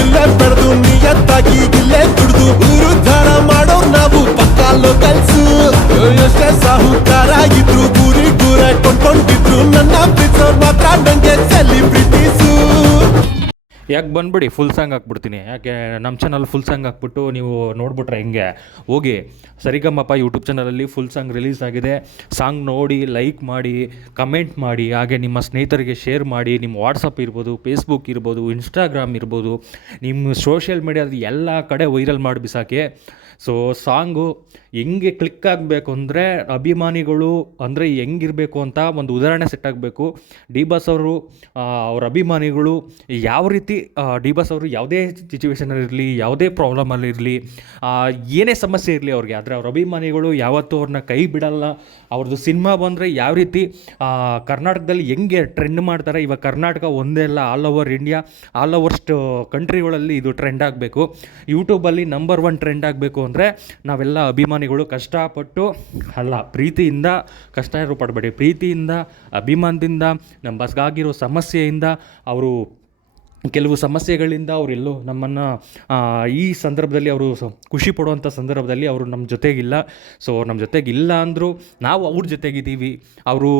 ಇಲ್ಲೇ ಬೆಳೆದು ನಿಯತ್ತಾಗಿ ಇಲ್ಲೇ ದುಡ್ದು ಊರು ಧಾರ ಮಾಡೋ ನಾವು ಪಕ್ಕಾ ಲೋಕಲ್ಸು. ಎಷ್ಟೇ ಸಾಹುಕಾರ ಇದ್ರು ಗುರಿ ಗುರ ಕೊಂಡ್ಕೊಂಡಿದ್ರು ನನ್ನ ಪ್ರೀತಿಸೋರ್ ಮಾತ್ರ ನಂಗೆ ಸೆಲಿಬ್ರಿಟೀಸು. ಯಾಕೆ ಬಂದ್ಬಿಡಿ ಫುಲ್ ಸಾಂಗ್ ಹಾಕ್ಬಿಡ್ತೀನಿ. ಯಾಕೆ ನಮ್ಮ ಚಾನಲ್ ಫುಲ್ ಸಾಂಗ್ ಹಾಕ್ಬಿಟ್ಟು ನೀವು ನೋಡ್ಬಿಟ್ರೆ ಹೆಂಗೆ ಹೋಗಿ ಸರಿಗಮಪ ಯೂಟ್ಯೂಬ್ ಚಾನಲಲ್ಲಿ ಫುಲ್ ಸಾಂಗ್ ರಿಲೀಸ್ ಆಗಿದೆ. ಸಾಂಗ್ ನೋಡಿ ಲೈಕ್ ಮಾಡಿ ಕಮೆಂಟ್ ಮಾಡಿ, ಹಾಗೆ ನಿಮ್ಮ ಸ್ನೇಹಿತರಿಗೆ ಶೇರ್ ಮಾಡಿ. ನಿಮ್ಮ ವಾಟ್ಸಪ್ ಇರ್ಬೋದು, ಫೇಸ್ಬುಕ್ ಇರ್ಬೋದು, ಇನ್ಸ್ಟಾಗ್ರಾಮ್ ಇರ್ಬೋದು, ನಿಮ್ಮ ಸೋಷಿಯಲ್ ಮೀಡಿಯಾದ ಎಲ್ಲ ಕಡೆ ವೈರಲ್ ಮಾಡಿ ಬಿಸಾಕಿ. ಸೊ ಸಾಂಗು ಹೆಂಗೆ ಕ್ಲಿಕ್ ಆಗಬೇಕು ಅಂದರೆ ಅಭಿಮಾನಿಗಳು ಅಂದರೆ ಹೆಂಗಿರಬೇಕು ಅಂತ ಒಂದು ಉದಾಹರಣೆ ಸೆಟ್ ಆಗಬೇಕು. ಡಿ ಬಾಸ್ ಅವರು ಅವ್ರ ಅಭಿಮಾನಿಗಳು ಯಾವ ರೀತಿ ಡಿ ಬಾಸ್ ಅವರು ಯಾವುದೇ ಸಿಚುವೇಷನಲ್ಲಿರಲಿ, ಯಾವುದೇ ಪ್ರಾಬ್ಲಮಲ್ಲಿರಲಿ, ಏನೇ ಸಮಸ್ಯೆ ಇರಲಿ ಅವ್ರಿಗೆ, ಆದರೆ ಅವ್ರ ಅಭಿಮಾನಿಗಳು ಯಾವತ್ತೂ ಅವ್ರನ್ನ ಕೈ ಬಿಡಲ್ಲ. ಅವ್ರದ್ದು ಸಿನಿಮಾ ಬಂದರೆ ಯಾವ ರೀತಿ ಕರ್ನಾಟಕದಲ್ಲಿ ಹೆಂಗೆ ಟ್ರೆಂಡ್ ಮಾಡ್ತಾರೆ. ಇವಾಗ ಕರ್ನಾಟಕ ಒಂದೇ ಅಲ್ಲ, all over India, all over ಕಂಟ್ರಿಗಳಲ್ಲಿ ಇದು ಟ್ರೆಂಡ್ ಆಗಬೇಕು. ಯೂಟ್ಯೂಬಲ್ಲಿ ನಂಬರ್ 1 ಟ್ರೆಂಡ್ ಆಗಬೇಕು ಅಂದರೆ ನಾವೆಲ್ಲ ಅಭಿಮಾನಿಗಳು ಕಷ್ಟಪಟ್ಟು ಅಲ್ಲ, ಪ್ರೀತಿಯಿಂದ, ಕಷ್ಟ ಯಾರು ಪಡಬೇಡಿ, ಪ್ರೀತಿಯಿಂದ ಅಭಿಮಾನದಿಂದ ನಮ್ಮ ಬಸ್ಗಾಗಿರೋ ಸಮಸ್ಯೆಯಿಂದ, ಅವರು ಕೆಲವು ಸಮಸ್ಯೆಗಳಿಂದ ಅವರೆಲ್ಲೋ ನಮ್ಮನ್ನು ಈ ಸಂದರ್ಭದಲ್ಲಿ ಅವರು ಖುಷಿ ಪಡುವಂಥ ಸಂದರ್ಭದಲ್ಲಿ ಅವರು ನಮ್ಮ ಜೊತೆಗಿಲ್ಲ. ಸೊ ನಮ್ಮ ಜೊತೆಗಿಲ್ಲ ಅಂದರೂ ನಾವು ಅವ್ರ ಜೊತೆಗಿದ್ದೀವಿ. ಅವರು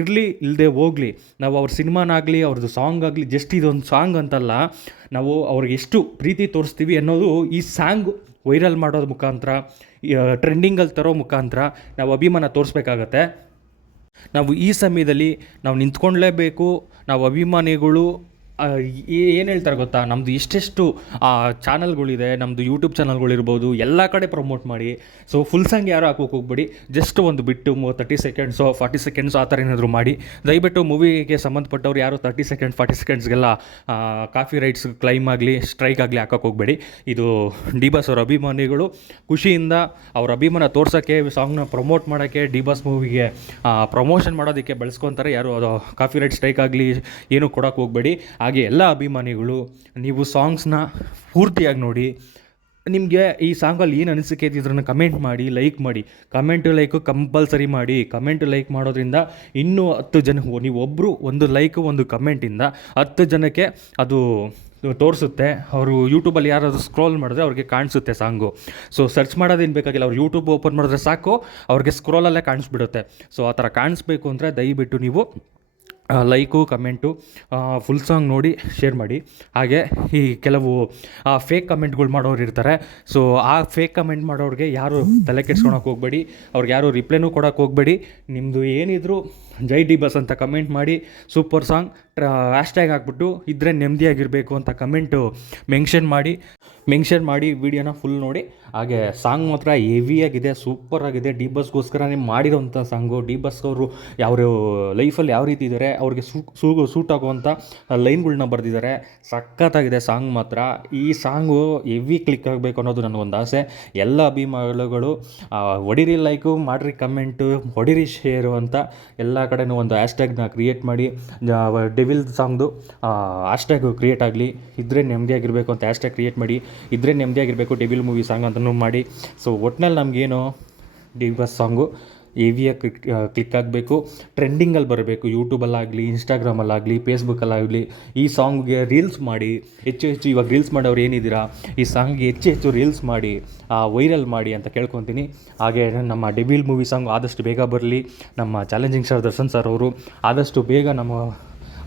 ಇರಲಿ ಇಲ್ಲದೆ ಹೋಗಲಿ, ನಾವು ಅವ್ರ ಸಿನಿಮಾನಾಗಲಿ ಅವ್ರದ್ದು ಸಾಂಗ್ ಆಗಲಿ, ಜಸ್ಟ್ ಇದೊಂದು ಸಾಂಗ್ ಅಂತಲ್ಲ, ನಾವು ಅವ್ರಿಗೆ ಎಷ್ಟು ಪ್ರೀತಿ ತೋರಿಸ್ತೀವಿ ಅನ್ನೋದು ಈ ಸಾಂಗ್ ವೈರಲ್ ಮಾಡೋದ್ರ ಮುಖಾಂತರ, ಟ್ರೆಂಡಿಂಗಲ್ಲಿ ತರೋ ಮುಖಾಂತರ ನಾವು ಅಭಿಮಾನ ತೋರಿಸ್ಬೇಕಾಗತ್ತೆ. ನಾವು ಈ ಸಮಯದಲ್ಲಿ ನಾವು ನಿಂತ್ಕೊಳ್ಳೇಬೇಕು. ನಾವು ಅಭಿಮಾನಿಗಳು ಏನು ಹೇಳ್ತಾರೆ ಗೊತ್ತಾ, ನಮ್ಮದು ಎಷ್ಟೆಷ್ಟು ಚಾನಲ್ಗಳಿದೆ, ನಮ್ಮದು ಯೂಟ್ಯೂಬ್ ಚಾನಲ್ಗಳಿರ್ಬೋದು, ಎಲ್ಲ ಕಡೆ ಪ್ರಮೋಟ್ ಮಾಡಿ. ಸೊ ಫುಲ್ ಸಾಂಗ್ ಯಾರು ಹಾಕೋಕೆ ಹೋಗ್ಬೇಡಿ, ಜಸ್ಟ್ ಒಂದು ಬಿಟ್ಟು 30 ಸೆಕೆಂಡ್ಸೋ 40 ಸೆಕೆಂಡ್ಸೋ ಆ ಥರ ಏನಾದರೂ ಮಾಡಿ. ದಯವಿಟ್ಟು ಮೂವಿಗೆ ಸಂಬಂಧಪಟ್ಟವ್ರು ಯಾರು 30 ಸೆಕೆಂಡ್ಸ್ 40 ಸೆಕೆಂಡ್ಸ್ಗೆಲ್ಲ ಕಾಫಿ ರೈಟ್ಸ್ ಕ್ಲೈಮ್ ಆಗಲಿ ಸ್ಟ್ರೈಕ್ ಆಗಲಿ ಹಾಕೋಕೆ ಹೋಗ್ಬೇಡಿ. ಇದು ಡಿ ಬಾಸ್ ಅವ್ರ ಅಭಿಮಾನಿಗಳು ಖುಷಿಯಿಂದ ಅವ್ರ ಅಭಿಮಾನ ತೋರ್ಸೋಕ್ಕೆ, ಸಾಂಗ್ನ ಪ್ರಮೋಟ್ ಮಾಡೋಕ್ಕೆ, ಡಿ ಬಾಸ್ ಮೂವಿಗೆ ಪ್ರಮೋಷನ್ ಮಾಡೋದಕ್ಕೆ ಬಳಸ್ಕೊತಾರೆ. ಯಾರು ಅದು ಕಾಫಿ ರೈಟ್ ಸ್ಟ್ರೈಕ್ ಆಗಲಿ ಏನೂ ಕೊಡೋಕೆ ಹೋಗಬೇಡಿ. ಹಾಗೆ ಎಲ್ಲ ಅಭಿಮಾನಿಗಳು ನೀವು ಸಾಂಗ್ಸ್ನ ಪೂರ್ತಿಯಾಗಿ ನೋಡಿ. ನಿಮಗೆ ಈ ಸಾಂಗಲ್ಲಿ ಏನು ಅನಿಸಿಕೆ ಇದ್ರನ್ನು ಕಮೆಂಟ್ ಮಾಡಿ, ಲೈಕ್ ಮಾಡಿ. ಕಮೆಂಟು ಲೈಕು ಕಂಪಲ್ಸರಿ ಮಾಡಿ. ಕಮೆಂಟು ಲೈಕ್ ಮಾಡೋದ್ರಿಂದ ಇನ್ನೂ 10 ಜನ, ನೀವು ಒಬ್ಬರು ಒಂದು ಲೈಕು ಒಂದು ಕಮೆಂಟಿಂದ 10 ಜನಕ್ಕೆ ಅದು ತೋರಿಸುತ್ತೆ. ಅವರು ಯೂಟ್ಯೂಬಲ್ಲಿ ಯಾರಾದರೂ ಸ್ಕ್ರೋಲ್ ಮಾಡಿದ್ರೆ ಅವ್ರಿಗೆ ಕಾಣಿಸುತ್ತೆ ಸಾಂಗು. ಸೊ ಸರ್ಚ್ ಮಾಡೋದೇನು ಬೇಕಾಗಿಲ್ಲ, ಅವ್ರು ಯೂಟ್ಯೂಬ್ ಓಪನ್ ಮಾಡಿದ್ರೆ ಸಾಕು, ಅವ್ರಿಗೆ ಸ್ಕ್ರೋಲಲ್ಲೇ ಕಾಣಿಸ್ಬಿಡುತ್ತೆ. ಸೊ ಆ ಥರ ಕಾಣಿಸ್ಬೇಕು ಅಂದರೆ ದಯವಿಟ್ಟು ನೀವು ಲೈಕು ಕಮೆಂಟು ಫುಲ್ ಸಾಂಗ್ ನೋಡಿ ಶೇರ್ ಮಾಡಿ. ಹಾಗೆ ಈ ಕೆಲವು ಫೇಕ್ ಕಮೆಂಟ್ಗಳು ಮಾಡೋರು ಇರ್ತಾರೆ. ಸೊ ಆ ಫೇಕ್ ಕಮೆಂಟ್ ಮಾಡೋರಿಗೆ ಯಾರು ತಲೆ ಕೆಡ್ಸ್ಕೊಳಕ್ಕೆ ಹೋಗಬೇಡಿ, ಅವ್ರಿಗೆ ಯಾರು ರಿಪ್ಲೈನೂ ಕೊಡೋಕೆ ಹೋಗಬೇಡಿ. ನಿಮ್ಮದು ಏನಿದ್ರು ಜೈ ಡಿ ಬಾಸ್ ಅಂತ ಕಮೆಂಟ್ ಮಾಡಿ, ಸೂಪರ್ ಸಾಂಗ್ ಹ್ಯಾಶ್ಟ್ಯಾಗ್ ಹಾಕ್ಬಿಟ್ಟು ಇದ್ದರೆ ನೆಮ್ಮದಿಯಾಗಿರಬೇಕು ಅಂತ ಕಮೆಂಟು ಮೆನ್ಷನ್ ಮಾಡಿ ವೀಡಿಯೋನ ಫುಲ್ ನೋಡಿ. ಹಾಗೆ ಸಾಂಗ್ ಮಾತ್ರ ಹೆವಿಯಾಗಿದೆ, ಸೂಪರಾಗಿದೆ. ಡಿ ಬಾಸ್ಗೋಸ್ಕರನೇ ಮಾಡಿರೋಂಥ ಸಾಂಗು. ಡಿ ಬಾಸ್ ಅವರು ಲೈಫಲ್ಲಿ ಯಾವ ರೀತಿ ಇದ್ದಾರೆ, ಅವ್ರಿಗೆ ಸೂಟ್ ಆಗುವಂಥ ಲೈನ್ಗಳ್ನ ಬರೆದಿದ್ದಾರೆ. ಸಖತ್ತಾಗಿದೆ ಸಾಂಗ್ ಮಾತ್ರ. ಈ ಸಾಂಗು ಹೆವಿ ಕ್ಲಿಕ್ ಆಗಬೇಕು ಅನ್ನೋದು ನನಗೊಂದು ಆಸೆ. ಎಲ್ಲ ಅಭಿಮಾನಿಗಳು ಹೊಡಿರಿ ಲೈಕು, ಮಾಡಿರಿ ಕಮೆಂಟು, ಹೊಡಿರಿ ಶೇರು ಅಂತ ಎಲ್ಲ ಕಡೆನೂ ಒಂದು ಹ್ಯಾಶ್ಟ್ಯಾಗ್ನ ಕ್ರಿಯೇಟ್ ಮಾಡಿ. ಡೆವಿಲ್ ಸಾಂಗ್ದು ಹ್ಯಾಶ್ಟ್ಯಾಗ್ ಕ್ರಿಯೇಟ್ ಆಗಲಿ, ಇದ್ದರೆ ನೆಮ್ಮದಿಯಾಗಿರಬೇಕು ಅಂತ ಹ್ಯಾಶ್ಟ್ಯಾಗ್ ಕ್ರಿಯೇಟ್ ಮಾಡಿ. ಇದ್ದರೆ ನೆಮ್ಮದಿಯಾಗಿರಬೇಕು ಡೆವಿಲ್ ಮೂವಿ ಸಾಂಗ್ ಅಂತಲೂ ಮಾಡಿ. ಸೊ ಒಟ್ಟಿನಲ್ಲಿ ನಮಗೇನು ಡಿ ಬಾಸ್ ಸಾಂಗು ಹೆವಿಯಾಗಿ ಕ್ಲಿಕ್ ಆಗಬೇಕು, ಟ್ರೆಂಡಿಂಗಲ್ಲಿ ಬರಬೇಕು. ಯೂಟ್ಯೂಬಲ್ಲಾಗಲಿ, ಇನ್ಸ್ಟಾಗ್ರಾಮಲ್ಲಾಗಲಿ, ಫೇಸ್ಬುಕ್ಕಲ್ಲಾಗಲಿ ಈ ಸಾಂಗ್ಗೆ ರೀಲ್ಸ್ ಮಾಡಿ. ಹೆಚ್ಚು ಇವಾಗ ರೀಲ್ಸ್ ಮಾಡೋರು ಏನಿದ್ದೀರಾ, ಈ ಸಾಂಗ್ಗೆ ಹೆಚ್ಚು ರೀಲ್ಸ್ ಮಾಡಿ, ವೈರಲ್ ಮಾಡಿ ಅಂತ ಕೇಳ್ಕೊತೀನಿ. ಹಾಗೆ ನಮ್ಮ ಡೆವಿಲ್ ಮೂವಿ ಸಾಂಗ್ ಆದಷ್ಟು ಬೇಗ ಬರಲಿ. ನಮ್ಮ ಚಾಲೆಂಜಿಂಗ್ ಸ್ಟಾರ್ ದರ್ಶನ್ ಸರ್ ಅವರು ಆದಷ್ಟು ಬೇಗ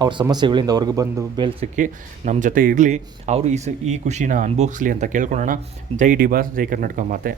ಅವ್ರ ಸಮಸ್ಯೆಗಳಿಂದ ಹೊರಗೆ ಬಂದು ಬೇಲ್ ಸಿಕ್ಕಿ ನಮ್ಮ ಜೊತೆ ಇರಲಿ, ಅವರು ಈ ಖುಷಿನ ಅನುಭವಿಸ್ಲಿ ಅಂತ ಕೇಳ್ಕೊಳ್ಳೋಣ. ಜೈ ಡಿ ಬಾಸ್, ಜೈ ಕರ್ನಾಟಕ ಮಾತೆ.